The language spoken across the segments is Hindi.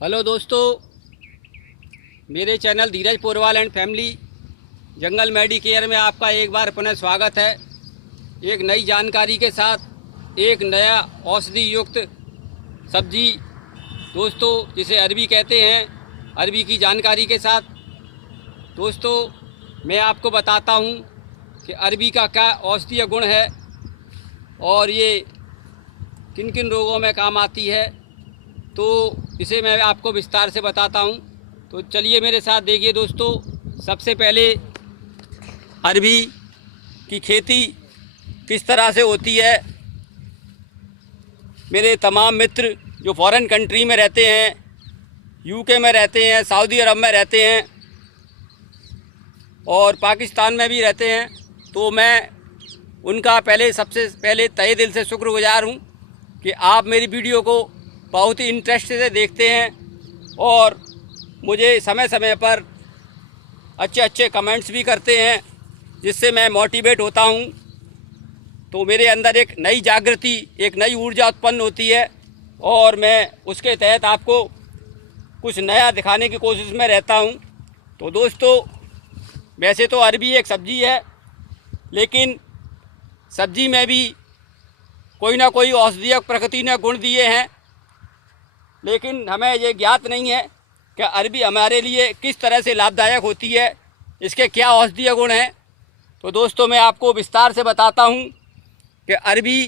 हेलो दोस्तों, मेरे channel Dheeraj Porwal and family jungle Medicare में आपका एक बार पुनः स्वागत है। एक नई जानकारी के साथ एक नया औषधि युक्त सब्जी दोस्तों जिसे अरबी कहते हैं, अरबी की जानकारी के साथ दोस्तों मैं आपको बताता हूं कि अरबी का क्या औषधीय गुण है और ये किन किन रोगों में काम आती है, तो इसे मैं आपको विस्तार से बताता हूं। तो चलिए मेरे साथ देखिए दोस्तों। सबसे पहले अरबी की खेती किस तरह से होती है। मेरे तमाम मित्र जो फॉरेन कंट्री में रहते हैं, यूके में रहते हैं, सऊदी अरब में रहते हैं और पाकिस्तान में भी रहते हैं, तो मैं उनका सबसे पहले तहे दिल से शुक्रगुजार हूं कि आप मेरी वीडियो को बहुत ही इंटरेस्ट से देखते हैं और मुझे समय समय पर अच्छे अच्छे कमेंट्स भी करते हैं, जिससे मैं मोटिवेट होता हूं। तो मेरे अंदर एक नई जागृति, एक नई ऊर्जा उत्पन्न होती है और मैं उसके तहत आपको कुछ नया दिखाने की कोशिश में रहता हूं। तो दोस्तों, वैसे तो अरबी एक सब्जी है, लेकिन सब्जी में भी कोई ना कोई औषधीय प्रकृति ने गुण दिए हैं, लेकिन हमें ये ज्ञात नहीं है कि अरबी हमारे लिए किस तरह से लाभदायक होती है, इसके क्या औषधीय गुण हैं। तो दोस्तों मैं आपको विस्तार से बताता हूँ कि अरबी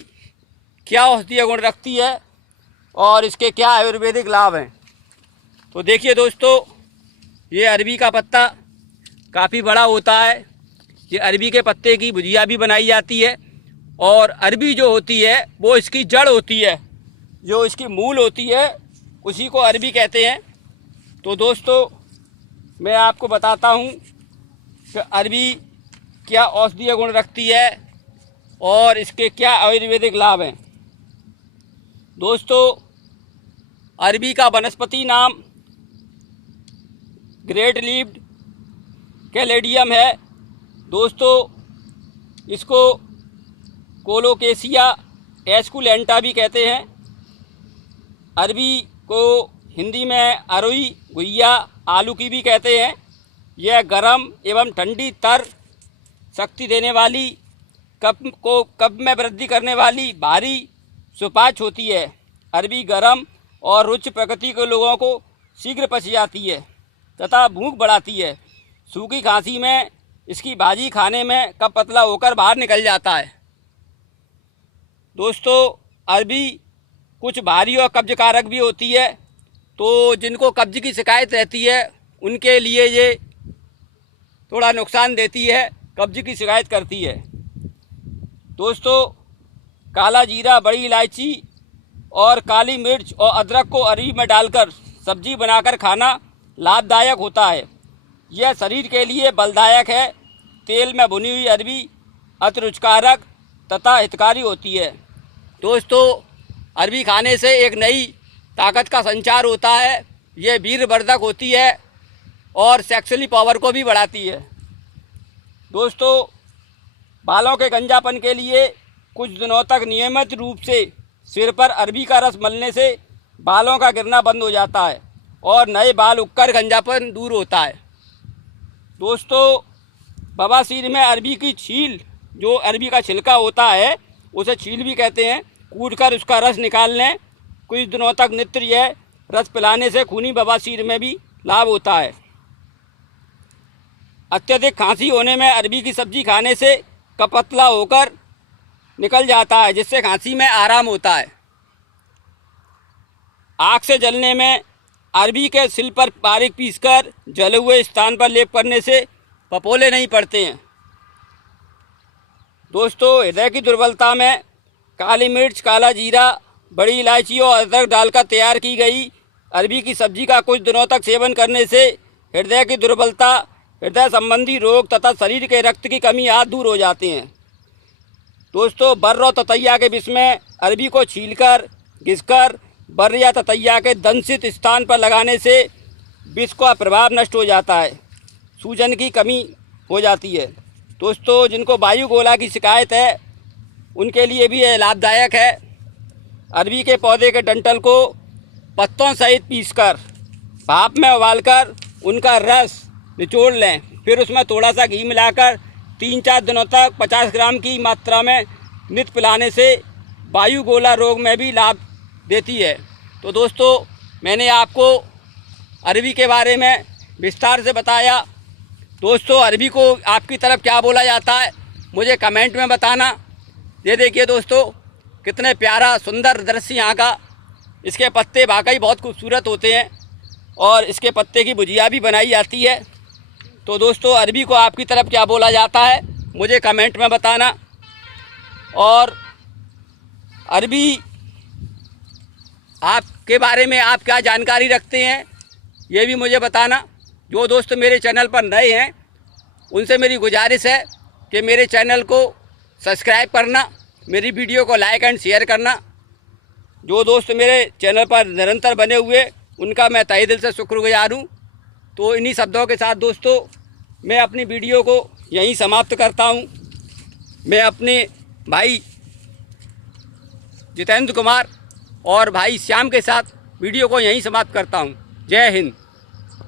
क्या औषधीय गुण रखती है और इसके क्या आयुर्वेदिक लाभ हैं। तो देखिए दोस्तों, ये अरबी का पत्ता काफ़ी बड़ा होता है। ये अरबी के पत्ते की भुजिया भी बनाई जाती है और अरबी जो होती है वो इसकी जड़ होती है, जो इसकी मूल होती है उसी को अरबी कहते हैं। तो दोस्तों मैं आपको बताता हूँ कि अरबी क्या औषधीय गुण रखती है और इसके क्या आयुर्वेदिक लाभ हैं। दोस्तों, अरबी का वनस्पति नाम ग्रेट लीव्ड कैलेडियम है। दोस्तों इसको कोलोकेशिया एस्कुलेंटा भी कहते हैं। अरबी को हिंदी में अरोई, घुइया, आलू की भी कहते हैं। यह गर्म एवं ठंडी तर, शक्ति देने वाली, कफ में वृद्धि करने वाली भारी सुपाच्य होती है। अरबी गर्म और रुच प्रकृति के लोगों को शीघ्र पच जाती है तथा भूख बढ़ाती है। सूखी खांसी में इसकी भाजी खाने में कफ पतला होकर बाहर निकल जाता है। दोस्तों अरबी कुछ भारी और कब्जकारक भी होती है, तो जिनको कब्ज की शिकायत रहती है उनके लिए ये थोड़ा नुकसान देती है, कब्ज की शिकायत करती है। दोस्तों काला जीरा, बड़ी इलायची और काली मिर्च और अदरक को अरबी में डालकर सब्जी बनाकर खाना लाभदायक होता है। यह शरीर के लिए बलदायक है। तेल में भुनी हुई अरबी अति रुचिकारक तथा हितकारी होती है। दोस्तों अरबी खाने से एक नई ताकत का संचार होता है। यह वीर्यवर्धक होती है और सेक्सुअली पावर को भी बढ़ाती है। दोस्तों बालों के गंजापन के लिए कुछ दिनों तक नियमित रूप से सिर पर अरबी का रस मलने से बालों का गिरना बंद हो जाता है और नए बाल उगकर गंजापन दूर होता है। दोस्तों बवासीर में अरबी की छील, जो अरबी का छिलका होता है उसे छील भी कहते हैं, कूटकर उसका रस निकाल लें। कुछ दिनों तक नित्य यह रस पिलाने से खूनी बवासीर में भी लाभ होता है। अत्यधिक खांसी होने में अरबी की सब्जी खाने से कफ पतला होकर निकल जाता है, जिससे खांसी में आराम होता है। आँख से जलने में अरबी के सिल पर बारीक पीसकर जले हुए स्थान पर लेप करने से पपोले नहीं पड़ते हैं। दोस्तों हृदय की दुर्बलता में काली मिर्च, काला जीरा, बड़ी इलायची और अदरक डालकर तैयार की गई अरबी की सब्जी का कुछ दिनों तक सेवन करने से हृदय की दुर्बलता, हृदय संबंधी रोग तथा शरीर के रक्त की कमी आदि दूर हो जाते हैं। दोस्तों बर्र और ततैया के विष में अरबी को छीलकर, घिसकर बर्र या ततैया के दंशित स्थान पर लगाने से विष का प्रभाव नष्ट हो जाता है, सूजन की कमी हो जाती है। दोस्तों जिनको वायु गोला की शिकायत है उनके लिए भी यह लाभदायक है। अरबी के पौधे के डंठल को पत्तों सहित पीसकर भाप में उबालकर उनका रस निचोड़ लें, फिर उसमें थोड़ा सा घी मिलाकर 3-4 दिनों तक 50 ग्राम की मात्रा में नित्य पिलाने से वायुगोला रोग में भी लाभ देती है। तो दोस्तों, मैंने आपको अरबी के बारे में विस्तार से बताया। दोस्तों, अरबी को आपकी तरफ क्या बोला जाता है मुझे कमेंट में बताना। ये देखिए दोस्तों, कितने प्यारा सुंदर दृश्य यहाँ का। इसके पत्ते वाकई बहुत खूबसूरत होते हैं और इसके पत्ते की भुजिया भी बनाई जाती है। तो दोस्तों, अरबी को आपकी तरफ क्या बोला जाता है मुझे कमेंट में बताना। और अरबी आपके बारे में आप क्या जानकारी रखते हैं ये भी मुझे बताना। जो दोस्त मेरे चैनल पर नए हैं उनसे मेरी गुजारिश है कि मेरे चैनल को सब्सक्राइब करना, मेरी वीडियो को लाइक एंड शेयर करना। जो दोस्त मेरे चैनल पर निरंतर बने हुए उनका मैं तहे दिल से शुक्रगुजार हूँ। तो इन्हीं शब्दों के साथ दोस्तों, मैं अपनी वीडियो को यहीं समाप्त करता हूँ। मैं अपने भाई जितेंद्र कुमार और भाई श्याम के साथ वीडियो को यहीं समाप्त करता हूँ। जय हिंद।